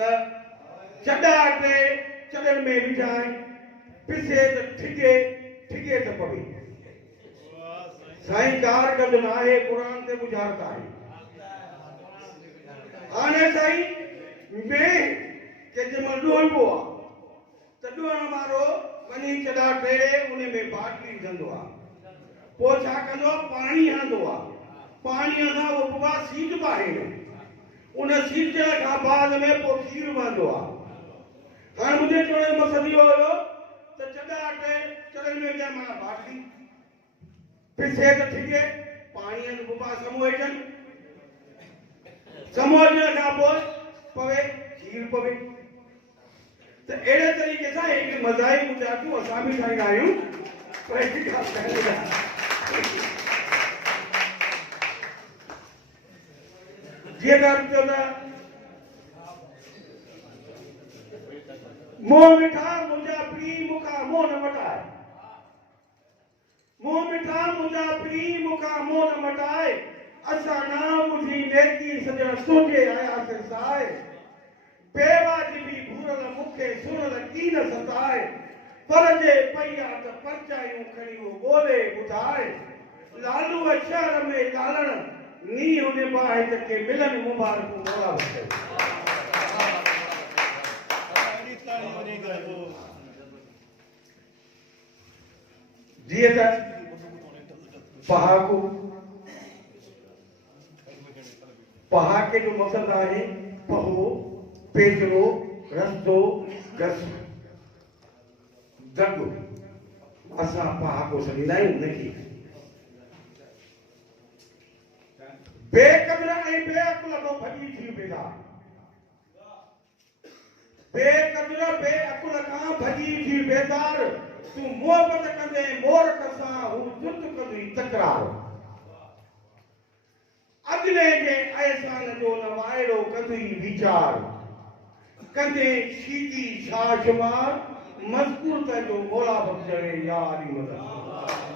त चॾा टे चॾनि में विझाए पिसे त ठिगे ठिगे त पवे साईं कारगद न आहे क़ुरान ते बुझारत आहे हाणे साईं में के जंहिंमहिल ॾोहिबो आहे त ॾोहण वारो वञी चॾा टेड़े उन में बाटली विझंदो आहे पोइ छा कंदो आहे पाणी हणंदो आहे पाणीअ सां उहो बाबा सीट ॿाहिरि उन सीटण खां बाद में पोइ खीरु वहंदो आहे हाणे मुंहिंजे चवण जो मक़सदु इहो हुयो त चॾा टे चॾनि में विझाए माना बाटली पिसे त ठिगे पाणीअ जो बाबा समोइजनि समोइजण खां पोइ पवे खीर पवे त अहिड़े तरीक़े सां हिकु मज़ाही गुजरातूं असां बि ठाहींदा आहियूं जीअं त चओ त मोह मिठा मुंहिंजा पीउ मूंखां मोह न मटाए मोह मिठा मुंहिंजा पीउ मूंखां मोह न मटाए असां न ॿुधी नेकी सॼण तुंहिंजे आयासीं साए बेवाजिबी भूरल मूंखे सुणल कीन सताए पर जे पई आहे त परचायूं खणी उहो ॻोल्हे ॿुधाए लालूअ शहर में लालण नी हुन बाहि त के मिलन मुबारकूं मोला वठे जीअं त पहाके जो मक़सदु आहे पहो पेचरो रस्तो गस दग असां पहाको सॾींदा आहियूं उनखे बेक़दर ऐं बेअकुल खां भॼी थी बेदार बेक़दर बेअकुल खां भॼी थी बेदार तूं मोहबत कंदे मोरख सां हू जुत कंदी तकरार अगले जे अहसान जो न वाइड़ो कंदी वीचार कंदे शीदी छा शुमार मज़कूर त जो मोला बख़्शे या अली मदद